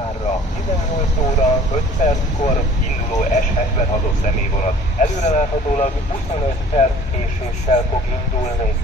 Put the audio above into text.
Kaposvárra 18 óra 5 perckor induló S76-os személyvonat előreláthatólag 25 perc késéssel fog indulni.